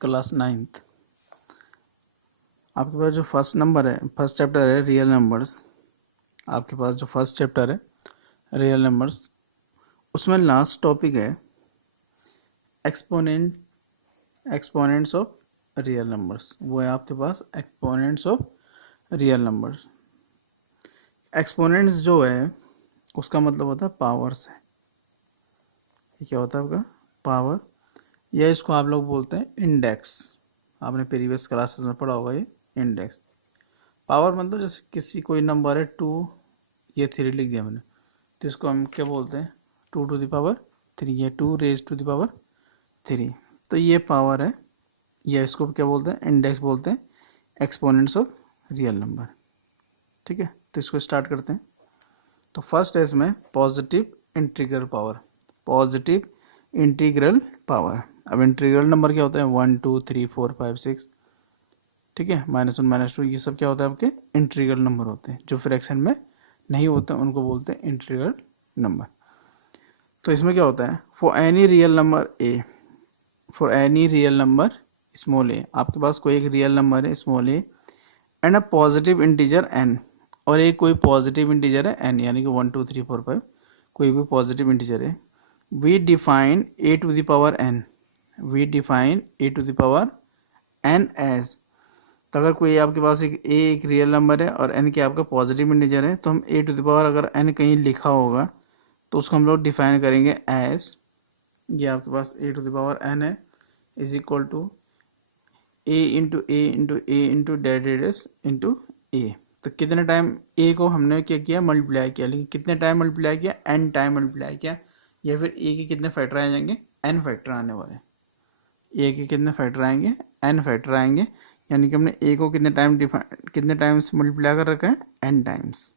Class 9th। आपके पास जो फर्स्ट नंबर है, फर्स्ट चैप्टर है रियल नंबर्स। आपके पास जो फर्स्ट चैप्टर है रियल नंबर्स, उसमें लास्ट टॉपिक है एक्सपोनेंट्स ऑफ रियल नंबर्स। वो है आपके पास exponents of real numbers. Exponents जो है उसका मतलब होता है पावर्स है। ये क्या होता है आपका पावर, या इसको आप लोग बोलते हैं इंडेक्स। आपने प्रीवियस क्लासेस में पढ़ा होगा ये इंडेक्स। पावर मतलब जैसे किसी कोई नंबर है 2, ये 3 लिख दिया मैंने, तो इसको हम क्या बोलते हैं 2 टू द पावर 3, या 2 रेज टू द पावर 3। तो ये पावर है, या इसको क्या बोलते हैं इंडेक्स बोलते हैं, एक्सपोनेंट्स ऑफ रियल नंबर। ठीक है, तो इसको स्टार्ट करते हैं। तो फर्स्ट है इसमें positive integral power. Positive integral power. अब इंटीग्रल नंबर क्या होता है 1 2 3 4 5 6, ठीक है, -1 -2, ये सब क्या होता है आपके इंटीग्रल नंबर होते हैं। जो फ्रैक्शन में नहीं होते उनको बोलते हैं इंटीग्रल नंबर। तो इसमें क्या होता है for any real number a, for any real number small a, आपके पास कोई एक रियल नंबर है small a and a positive integer n, और एक कोई पॉजिटिव इंटीजर है एन, यानी कि 1 2 3 4 5 कोई भी पॉजिटिव इंटीजर है। We define a to the power n, we define a to the power n as, तो अगर कोई आपके पास एक रियल नंबर है और एन के आपका पॉजिटिव इंटीजर है, तो हम ए टू द पावर अगर एन कहीं लिखा होगा तो उसको हम लोग डिफाइन करेंगे एज, ये आपके पास a to the power n है is equal to a into a into a into date radius into a. तो कितने टाइम ए को हमने क्या किया मल्टीप्लाई किया, लेकिन कितने टाइम मल्टीप्लाई किया एन टाइम मल्टीप्लाई किया, या फिर ए के कितने फैक्टर आ जाएंगे एन फैक्टर आने वाले, ए के कितने फैक्टर आएंगे एन फैक्टर आएंगे, यानी कि हमने ए को कितने टाइम्स मल्टीप्लाई कर रखा है एन टाइम्स।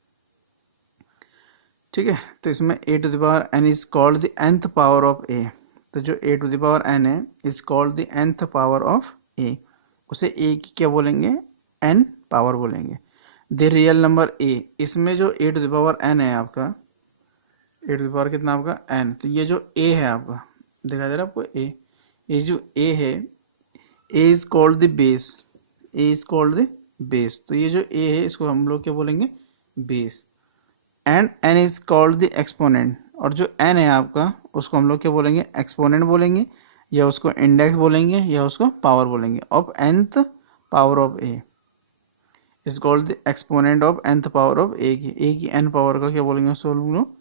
ठीक है, तो इसमें a to the power n is called the nth power of a. तो जो a to the power n है is called the nth power of a, उसे ए की क्या बोलेंगे एन पावर बोलेंगे। द रियल नंबर ए, इसमें जो a to the power n है आपका, ए टू द पावर कितना आपका एन, तो ये जो ए है आपका दिखाई दे रहा है आपको ए, ये जो ए है a is called the base, a is called the base. तो ये जो ए है इसको हम लोग क्या बोलेंगे base. And n is called the exponent, और जो एन है आपका उसको हम लोग क्या बोलेंगे एक्सपोनेंट बोलेंगे, या उसको इंडेक्स बोलेंगे, या उसको पावर बोलेंगे of nth power of a, is called the exponent of nth power of a की एन पावर का क्या बोलेंगे उसको हम लोग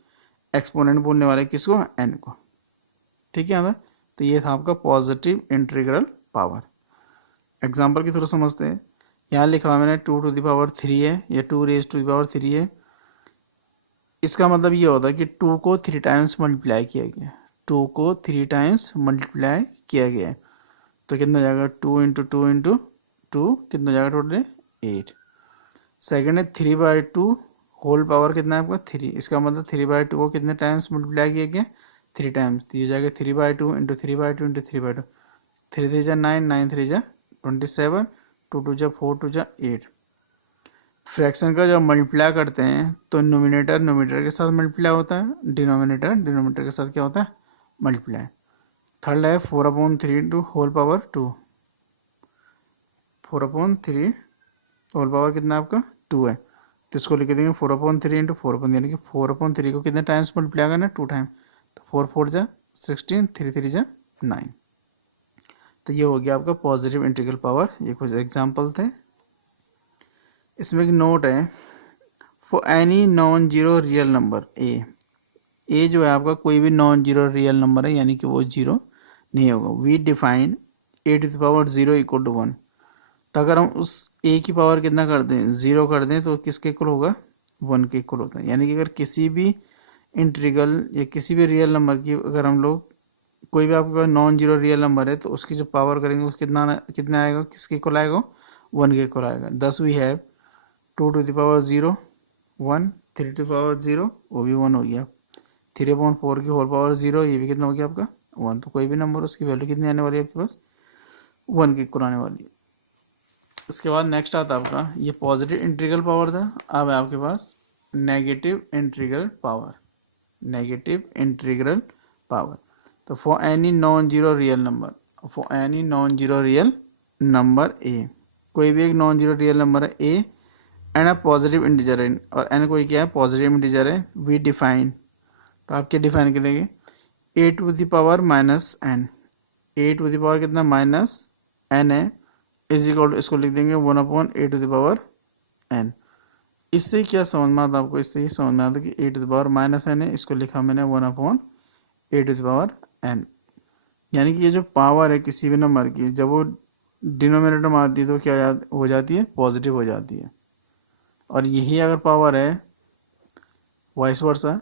एक्सपोनेंट बोलने वाले किसको एन को। ठीक है, तो ये था आपका पॉजिटिव इंटीग्रल पावर। एग्जाम्पल के थ्रू समझते हैं। यहाँ लिखा हुआ मैंने 2 टू द पावर 3 है, या 2 रेज टू द पावर 3 है। इसका मतलब ये होता है कि 2 को 3 टाइम्स मल्टीप्लाई किया गया, 2 को 3 टाइम्स मल्टीप्लाई किया गया है। तो कितना जाएगा 2 इंटू 2 इंटू 2 कितना जाएगा टोटल 8। सेकेंड है 3/2 होल पावर कितना है आपका 3, इसका मतलब 3/2 को कितने टाइम्स मल्टीप्लाई किया गया 3 टाइम्स, तो ये जाएगा 3/2 इंटू 3/2 इंटू 3/2, 3 3 जा 9, 9 3 जा 27, 2 2 जा 4 2 जा 8। फ्रैक्शन का जब मल्टीप्लाई करते हैं तो नोमिनेटर नोमिनेटर के साथ मल्टीप्लाई होता है, डिनोमिनेटर डिनोमिनेटर के साथ क्या होता है मल्टीप्लाई। थर्ड है 4/3 into whole power 2, 4/3 whole power कितना आपका 2 है, तो इसको लिख देंगे 4/3 इंटू 4, यानी कि 4/3 को कितने टाइम्स मल्टीप्लाई करना 2 टाइम, तो 4 4 जा 16, 3 3 जा 9। तो ये हो गया आपका पॉजिटिव इंटीग्रल पावर। ये कुछ एग्जाम्पल थे। इसमें एक नोट है for any non zero real number ए जो है आपका कोई भी नॉन जीरो रियल नंबर है, यानी कि वो जीरो नहीं होगा। We define a to the power 0 equal to 1, तो अगर हम उस ए की पावर कितना कर दें 0 कर दें तो किसके इक्वल होगा 1 के इक्वल होता है। यानी कि अगर किसी भी इंटीग्रल या किसी भी रियल नंबर की अगर हम लोग कोई भी आपके पास नॉन जीरो रियल नंबर है तो उसकी जो पावर करेंगे उस कितना आएगा किसके इक्वल आएगा 1 के इक्वल आएगा। Thus we have 2 to the power 0 1, 3 to the power 0 वो भी 1 हो गया, 3/4 की होल पावर 0 ये भी कितना हो गया आपका 1। तो कोई भी नंबर उसकी वैल्यू कितनी आने वाली है आपके पास 1 के इक्वल आने वाली है। उसके बाद नेक्स्ट आता है आपका ये पॉजिटिव इंटीग्रल पावर था। अब है आपके पास negative integral power, negative integral power. तो for any non zero real number, for any non zero real number a, कोई भी एक नॉन जीरो रियल नंबर है a and a positive integer है, और एन कोई क्या है पॉजिटिव इंटीजर है, वी डिफाइन, तो आप क्या डिफाइन करेंगे a to the power minus n, a to the power कितना माइनस एन है, इज इक्वल टू इसको लिख देंगे 1 a to the power N. इससे क्या समझ में आता है आपको, इससे ये समझ में आता है कि a to the power minus n है, इसको लिखा मैंने 1 a to the power n, यानी कि ये जो पावर है किसी भी नंबर की जब वो डिनोमिनेटर में आती है तो क्या हो जाती है पॉजिटिव हो जाती है, और यही अगर पावर है vice versa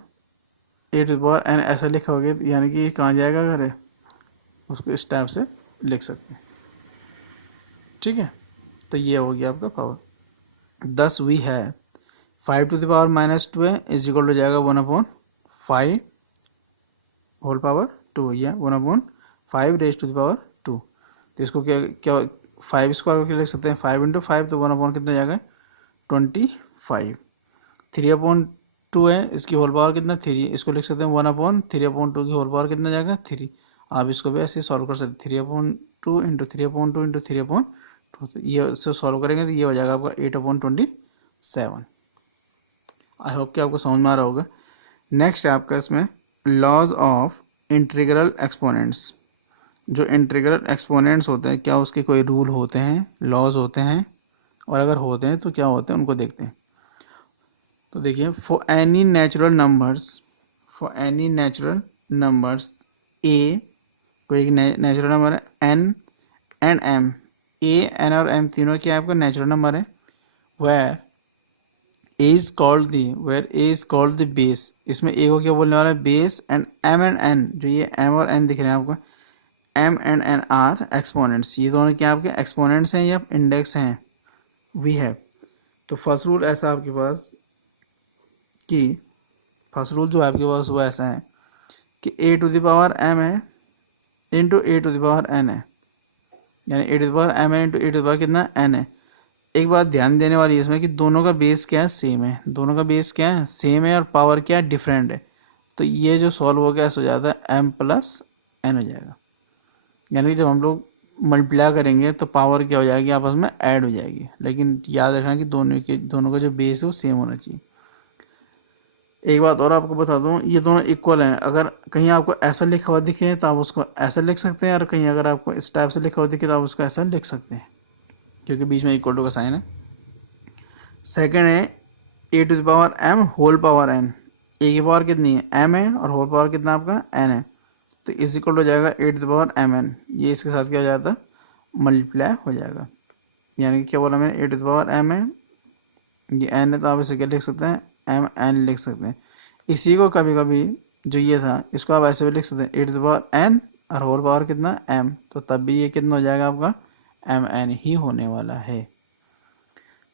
a to the power n ऐसा लिखा होगा यानी कि कहाँ जाएगा अगर है उसको इस टाइप से लिख सकते हैं। ठीक है, तो ये हो गया आपका पावर। 10 वी है 5 टू द पावर माइनस 2 है, इज इक्वल टू जाएगा 1/5 होल पावर 2 या 1/5 रेज टू द पावर 2। तो इसको क्या क्या 5 स्क्वायर करके लिख सकते हैं, 5 × 5 तो 1 कितना जाएगा 25। 3/2 है, इसकी होल पावर कितना 3, इसको लिख सकते हैं 1/3/2 की होल पावर कितना जाएगा 3। आप इसको भी ऐसे सॉल्व कर सकते हैं 3/2 × 3/2 × 3/2, तो ये इससे सॉल्व करेंगे तो ये हो जाएगा आपका 8/27। आई होप कि आपको समझ में आ रहा होगा। नेक्स्ट है आपका इसमें लॉज ऑफ इंटीग्रल एक्सपोनेंट्स। जो इंटीग्रल एक्सपोनेंट्स होते हैं क्या उसके कोई रूल होते हैं, लॉज होते हैं, और अगर होते हैं तो क्या होते हैं उनको देखते हैं। तो देखिए for any natural numbers a, कोई एक नेचुरल नंबर है n and m, a n और एम तीनों क्या आपका नेचुरल नंबर है, where a is called the base, इसमें ए को क्या बोलने वाला है बेस, एंड एन, जो ये एम और एन दिख रहे हैं आपको m and n are exponents, ये दोनों क्या आपके एक्सपोनेंट्स हैं या इंडेक्स हैं वी हैव। तो फर्स्ट रूल ऐसा आपके पास कि फर्स्ट रूल जो है आपके पास वो ऐसा है कि a to the power m है into a to the power n है, यानी a to the power m है into a to the power कितना एन है। एक बात ध्यान देने वाली है इसमें कि दोनों का बेस क्या है सेम है, दोनों का बेस क्या है सेम है और पावर क्या है डिफरेंट है, तो ये जो सॉल्व हो गया ऐसा हो जाता है एम प्लस एन हो जाएगा, यानी कि जब हम लोग मल्टीप्लाई करेंगे तो पावर क्या हो जाएगी आपस में ऐड हो जाएगी, लेकिन याद रखना कि दोनों का जो बेस है वो सेम होना चाहिए। एक बात और आपको बता दूं, ये दोनों इक्वल हैं, अगर कहीं आपको ऐसा लिखा हुआ दिखे तो आप उसको ऐसा लिख सकते हैं, और कहीं अगर आपको इस टाइप से लिखा हुआ दिखे तो आप उसको ऐसा लिख सकते हैं, क्योंकि बीच में इक्वल टू का साइन है। सेकंड है a to the power m whole power n, a की पावर कितनी है एम है और होल पावर कितना आपका एन है, तो इस इक्वल हो जाएगा a to the power m n, ये इसके साथ क्या हो जाता है मल्टीप्लाई हो जाएगा, यानी कि क्या बोला मैंने ए टू द पावर एम है, ये एन है तो आप इसे क्या लिख सकते हैं एम एन लिख सकते हैं। इसी को कभी कभी जो ये था इसको आप ऐसे भी लिख सकते हैं ए टू द पावर एन और होल पावर कितना एम, तो तब भी ये कितना हो जाएगा आपका एम एन ही होने वाला है।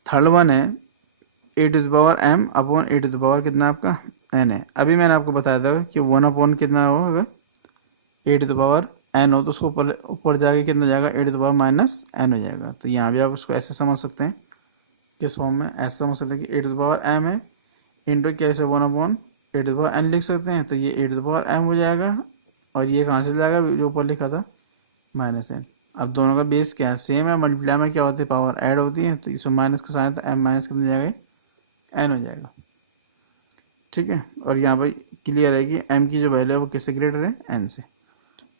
थर्ड वन है a to the power m upon a to the power कितना आपका एन है। अभी मैंने आपको बताया था कि 1 कितना हो, अगर a to the power n हो तो उसको ऊपर जाके कितना हो जाएगा a to the power minus n हो जाएगा। तो यहाँ भी आप उसको ऐसे समझ सकते हैं, किस फॉर्म में ऐसे समझ सकते हैं कि a to the power m है इंटू कैसे 1 a to the power N लिख सकते हैं, तो ये ए टू द पावर एम हो जाएगा, और ये कहाँ से जाएगा जो ऊपर लिखा था माइनस एन। अब दोनों का बेस क्या है सेम है, मल्टीप्लाई में क्या होती है पावर ऐड होती है, तो इसमें माइनस का साइन तो एम माइनस कितना जाएगा एन हो जाएगा। ठीक है, और यहाँ पर क्लियर है कि एम की जो वैल्यू है वो किससे ग्रेटर है एन से।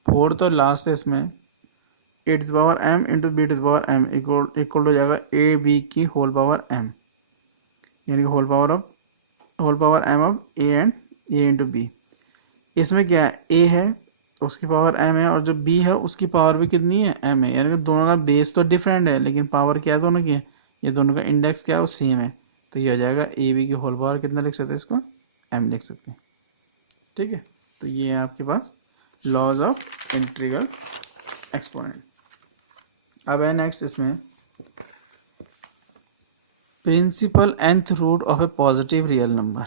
फोर्थ और लास्ट है इसमें a to the power m into b to the power m equal हो जाएगा ए बी की होल पावर एम, यानी कि whole power m of a and a into b. इसमें क्या है ए है उसकी पावर एम है और जो बी है उसकी पावर भी कितनी है एम है, यानी कि दोनों का बेस तो डिफरेंट है लेकिन पावर क्या है दोनों की है, ये दोनों का इंडेक्स क्या है वो सेम है, तो ये हो जाएगा ए बी की होल पावर कितना लिख सकते हैं इसको एम लिख सकते हैं। ठीक है, तो ये है आपके पास लॉज ऑफ इंटीग्रल एक्सपोनेंट। अब है नेक्स्ट इसमें principal nth root of a positive real number.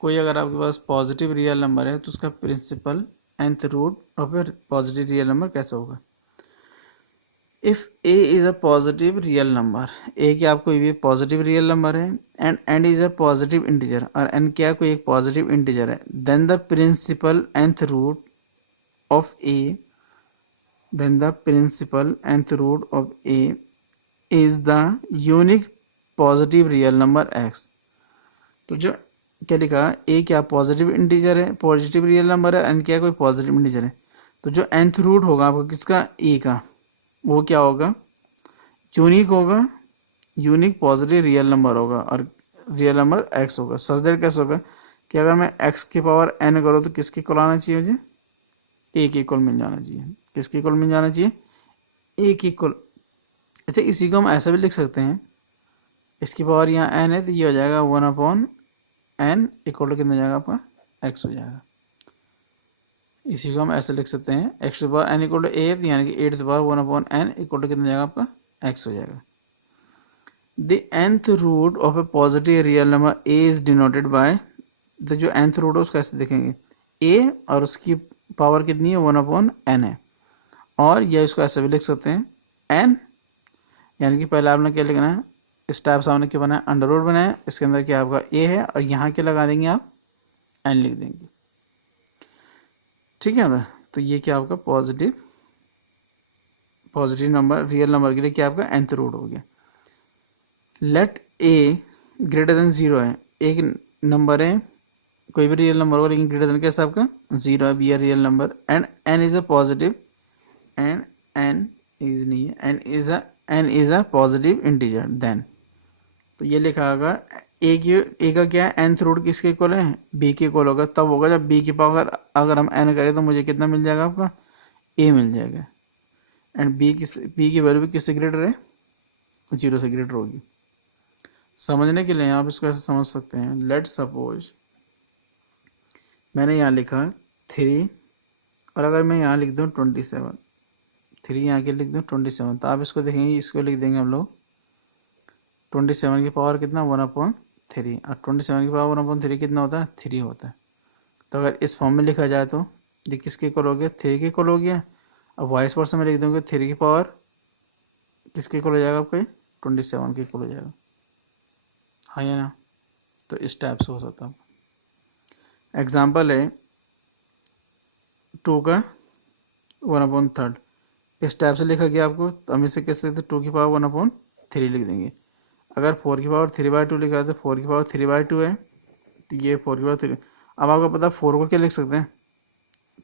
कोई अगर आपके पास पॉजिटिव रियल नंबर है तो उसका principal nth root of a positive real number कैसा होगा। If a is a positive real number, a क्या आपको ये पॉजिटिव रियल नंबर है and n is a positive integer और n क्या कोई एक पॉजिटिव इंटीजर है, then the principal nth root of a then the principal nth root of a is the unique positive real number x। तो जो क्या लिखा, a क्या पॉजिटिव इंटीजर है, पॉजिटिव रियल नंबर है, n क्या कोई पॉजिटिव इंटीजर है। तो जो nth रूट होगा आपको किसका, a का, वो क्या होगा, यूनिक होगा, यूनिक पॉजिटिव रियल नंबर होगा और रियल नंबर x होगा। सच दैट कैसे होगा कि अगर मैं x की पावर n करूँ तो किसके इक्वल आना चाहिए मुझे, a के इक्वल मिल जाना चाहिए। किसके इक्वल मिल जाना चाहिए, a के इक्वल। अच्छा, इसी को हम ऐसा भी लिख सकते हैं, इसकी पावर यहाँ n है तो ये हो जाएगा 1/n इक्वल टू कितना हो जाएगा आपका, x हो जाएगा। इसी को हम ऐसे लिख सकते हैं, x to power n equal to 8 यानी कि 8 to power 1/n equal to कितना हो जाएगा आपका, x हो जाएगा। The nth root of a positive real number a is denoted by, तो जो nth root है उसको ऐसे देखेंगे, a और उसकी पावर कितनी है 1/n है, और यह इसको ऐसे भी लिख सकते हैं n, यानी कि पहले आपने क्या लिखना है, इस टाइप से आपने क्या बनाया, अंडर रूट बनाया, इसके अंदर क्या आपका a है और यहाँ क्या लगा देंगे आप, n लिख देंगे। ठीक है ना, तो ये क्या आपका पॉजिटिव नंबर रियल नंबर के लिए क्या आपका nth रूट हो गया। लेट ए ग्रेटर देन 0 है, एक नंबर है कोई भी रियल नंबर होगा लेकिन ग्रेटर देन कैसा आपका 0 है, b are real number, and n is a positive, and n is नहीं है, n is a positive integer. Then तो ये लिखा होगा ए का क्या है, nth रूट किसके इक्वल है, b के इक्वल होगा, तब होगा जब b की पावर अगर हम n करें तो मुझे कितना मिल जाएगा आपका, a मिल जाएगा, एंड b की वैल्यू भी किससे ग्रेटर है, 0 से ग्रेटर होगी। समझने के लिए आप इसको ऐसे समझ सकते हैं, लेट सपोज मैंने यहाँ लिखा 3 और अगर मैं यहाँ लिख दूँ 27, 3 यहाँ के लिख दूँ 27, तो आप इसको देखेंगे, इसको लिख देंगे हम लोग 27 की पावर कितना 1/3, और 27 की पावर 1/3 कितना होता है, 3 होता है। तो अगर इस फॉर्म में लिखा जाए तो ये किसके इक्वल हो गया, 3 के इक्वल हो गया। अब वाइस वर्सा में लिख दूँगे 3 की पावर किसके इक्वल हो जाएगा, आपको 27 के इक्वल हो जाएगा, हाँ या ना। तो इस टाइप से हो सकता है। एग्जाम्पल है 2 का 1/3, इस टाइप से लिखा गया आपको, तो हम इसे कैसे लिखते, 2 की पावर 1/3 लिख देंगे। अगर 4 की पावर 3/2 लिखा है तो 4 की पावर 3/2 है, तो ये 4 की पावर 3। अब आपको पता है 4 को क्या लिख सकते हैं,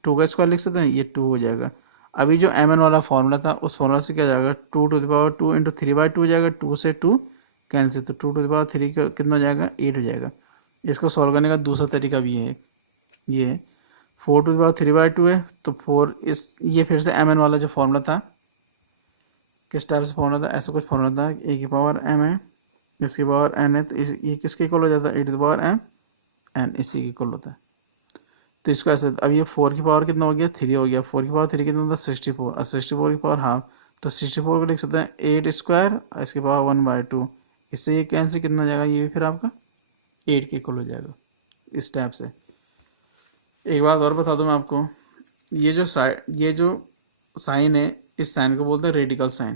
2 का स्क्वायर लिख सकते हैं, ये 2 हो जाएगा। अभी जो mn वाला फॉर्मूला था उस फॉर्मूला से क्या जाएगा, 2 टू द पावर 2 इंटू 3/2 हो जाएगा, 2 से 2 कैंसिल, तो 2 टू द पावर 3 कितना हो जाएगा, 8 हो जाएगा। इसको सॉल्व करने का दूसरा तरीका भी है, ये 4 टू द पावर 3/2 है, तो 4 ये फिर से mn वाला जो फॉर्मूला था, किस टाइप से फॉर्मूला था, ऐसा कुछ फॉर्मूला था, a की पावर m है, इसकी पावर n है, तो ये किसके इक्वल हो जाता है, 8 to the power m n, इसी के इक्वल होता है। तो इसको ऐसे, अब ये 4 की पावर कितना हो गया, 3 हो गया, 4 की पावर 3 कितना होता है, 64, और 64 की पावर हाफ, तो 64 को लिख सकते हैं 8 स्क्वायर और इसकी पावर 1/2, इससे ये कैंसिल कितना हो जाएगा, ये भी फिर आपका 8 के इक्वल हो जाएगा। इस टाइप से एक बात और बता दूं मैं आपको, ये जो साइन है, इस साइन को बोलते हैं रेडिकल साइन।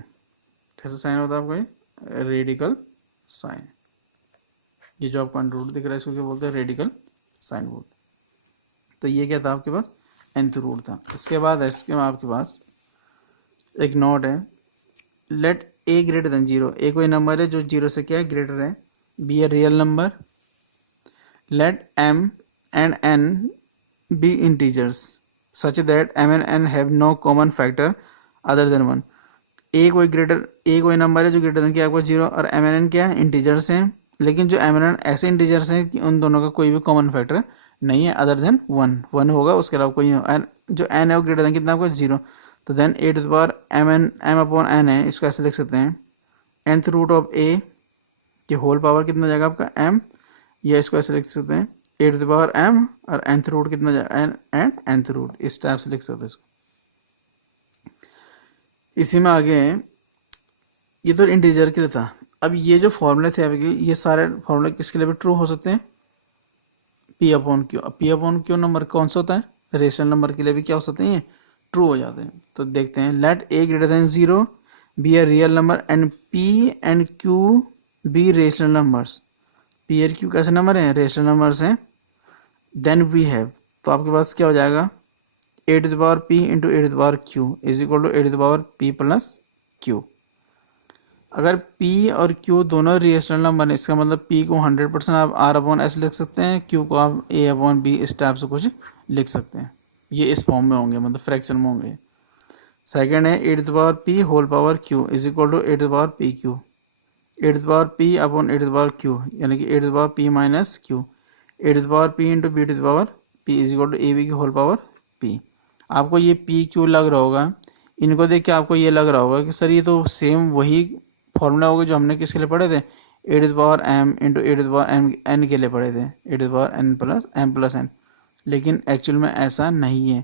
कैसा साइन होता है आपको, ये रेडिकल साइन, ये जो आपको अंडर रूट दिख रहा है इसको क्या बोलते हैं, रेडिकल साइन बोलते हैं। तो ये क्या था आपके पास, nth रूट था। इसके बाद इसके आपके पास एक नोट है, let a greater than 0, a कोई नंबर है जो 0 से क्या है, ग्रेटर है, b a real number, let m and n be integers such that m and n have no common factor other than 1। a कोई नंबर है जो ग्रेटर देन क्या है आपको 0, और m and n क्या है, इंटीजर्स हैं, लेकिन जो m and n ऐसे इंटीजर्स हैं कि उन दोनों का कोई भी कॉमन फैक्टर नहीं है अदर देन 1 होगा, उसके अलावा कोई नहीं। जो n है वो ग्रेटर देन कितना आपको 0, तो then a to the power m/n है, इसको ऐसे लिख सकते हैं, nth रूट ऑफ a की होल पावर कितना जाएगा आपका m, या इसको ऐसे लिख सकते हैं a to the power m, और nth रूट कितना जाएगा एंड nth रूट, इस टाइप से लिख सकते हैं इसको। इसी में आगे ये तो इंटीजर के लिए था। अब ये जो फॉर्मूले थे आपके, ये सारे फॉर्मूले किसके लिए भी ट्रू हो सकते हैं, p/q। p/q नंबर कौन सा होता है, रेशनल नंबर के लिए भी क्या हो सकते हैं, ये ट्रू हो जाते हैं। तो देखते हैं, let a greater than 0 be a real number and p and q be rational numbers. p और q कैसे नंबर हैं, रेशनल नंबर्स हैं। देन वी हैव, तो आपके पास क्या हो जाएगा, a to the power p into a to the power q is equal to a to the power p plus q. अगर p और q दोनों रेशनल नंबर है, इसका मतलब p को 100% आप r अपॉन s लिख सकते हैं, q को आप a अपॉन b इस टाइप से कुछ लिख सकते हैं। ये इस फॉर्म में होंगे, मतलब फ्रैक्शन में होंगे। सेकंड है a to the power p whole power q is equal to a to the power p q, a to the power p upon a to the power q, यानी कि a to the power p minus q, a to the power p into b to the power p is equal to a b की whole power p। आपको ये p q लग रहा होगा, इनको देख के आपको ये लग रहा होगा कि सर ये तो सेम वही फॉर्मूला होगा जो हमने किसके लिए पढ़े थे, a to the power m into a to the power n के लिए पढ़े थे, a to the power n plus n। लेकिन एक्चुअल में ऐसा नहीं है।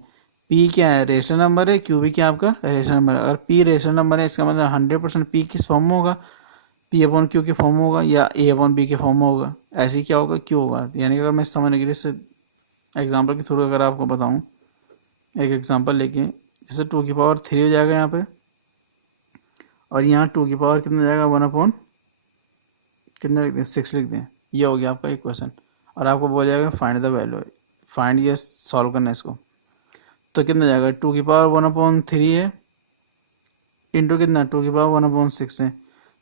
p क्या है, रेशनल नंबर है, q भी क्या आपका रेशनल नंबर है। अगर p रेशनल नंबर है इसका मतलब 100% p किस फॉर्म में होगा, p अपॉन q के फॉर्म में होगा या a अपॉन b के फॉर्म में होगा। ऐसे ही क्या होगा, q होगा। यानी कि अगर मैं समझने के लिए एग्जाम्पल के थ्रू अगर आपको बताऊँ, एक एग्जाम्पल लेके, जैसे 2 की पावर 3 हो जाएगा यहाँ पे, और यहाँ 2 की पावर कितना जाएगा 1 अपॉन कितना लिख दें 6 लिख दें। ये हो गया आपका एक क्वेश्चन, और आपको बोल जाएगा फाइंड द वैल्यू, फाइंड ये सॉल्व करना है इसको। तो कितना जाएगा 2 की पावर 1 अपॉन 3 है इंटू कितना 2 की पावर 1 अपॉन 6 है।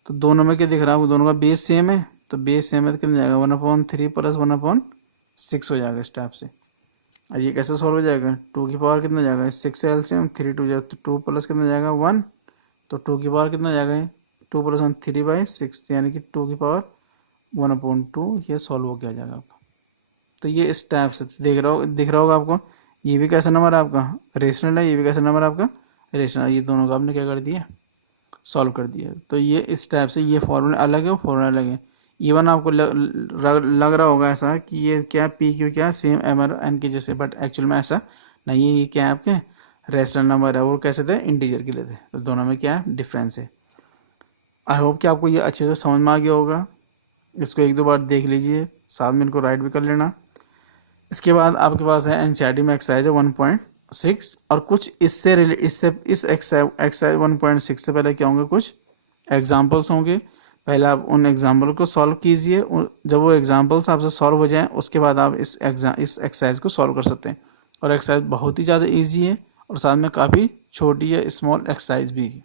तो दोनों में क्या दिख रहा है, दोनों का बेस सेम है, तो बेस सेम है तो कितना जाएगा 1 अपॉन 3 प्लस 1 अपॉन 6 हो जाएगा इस टाइप से। और ये कैसे सॉल्व हो जाएगा, 2 की पावर कितना जाएगा 6 से एलसीएम 3 2 जाएगा, तो 2 प्लस कितना जाएगा 1, तो 2 की पावर कितना जाएगा 2 प्लस 1 3/6, यानी कि 2 की पावर 1/2 ये सॉल्व हो गया जाएगा आपका। तो ये इस टाइप से दिख रहा होगा आपको। ये भी कैसा नंबर है आपका रेशनल है, ये भी कैसा नंबर है आपका रेशनल, ये दोनों का आपने क्या कर दिया सॉल्व कर दिया। तो ये इस टाइप से ये फॉर्मूला अलग है, फॉर्मूला अलग है। इवन आपको लग रहा होगा ऐसा कि ये क्या पी क्यू क्या सेम एम और एन के जैसे, बट एक्चुअल में ऐसा नहीं है। ये क्या है आपके रेशनल नंबर है, और कैसे थे इंटीजर के लिए थे, तो दोनों में क्या डिफरेंस है। आई होप कि आपको ये अच्छे से समझ में आ गया होगा। इसको 1-2 बार देख लीजिए, साथ में इनको राइट भी कर लेना। इसके बाद आपके पास है एनसीईआरटी में एक्सरसाइज है 1.6, और कुछ इस एक्सरसाइज 1.6 से पहले क्या होंगे, कुछ एग्जाम्पल्स होंगे। पहले आप उन एग्जाम्पल को सॉल्व कीजिए, जब वो एग्जाम्पल्स आपसे सॉल्व हो जाएं उसके बाद आप इस एक्सरसाइज को सॉल्व कर सकते हैं। और एक्सरसाइज बहुत ही ज़्यादा ईजी है, और साथ में काफ़ी छोटी है, स्मॉल एक्सरसाइज भी है।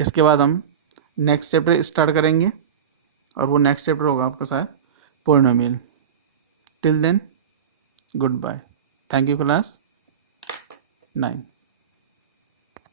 इसके बाद हम नेक्स्ट चैप्टर स्टार्ट करेंगे, और वो नेक्स्ट चैप्टर होगा आपका शायद polynomial. Till then goodbye, thank you class 9।